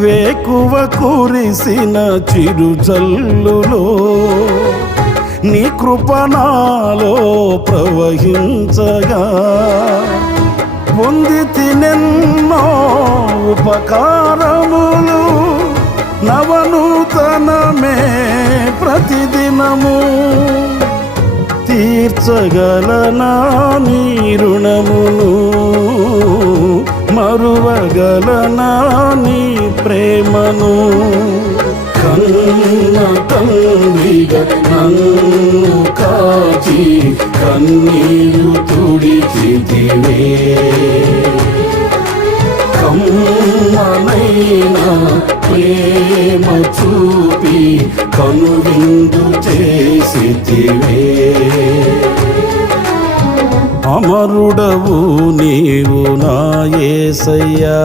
వేకువ కురిసిన చిరుజల్లులో నీ కృపణాలో ప్రవహించగా పొందితి నెన్నో ఉపకారములు నవనూతనమే ప్రతిదినము తీర్చగలనా నీ రుణమును మరువగలనా నీ ప్రేమను కన్న తండ్రిగా నన్ను కాచి కన్నీరు తుడిచితివే కమ్మనైనా ప్రేమ చూపి కనువిందు చేసితివే అమరుడవు నీవు నా యేసయ్యా.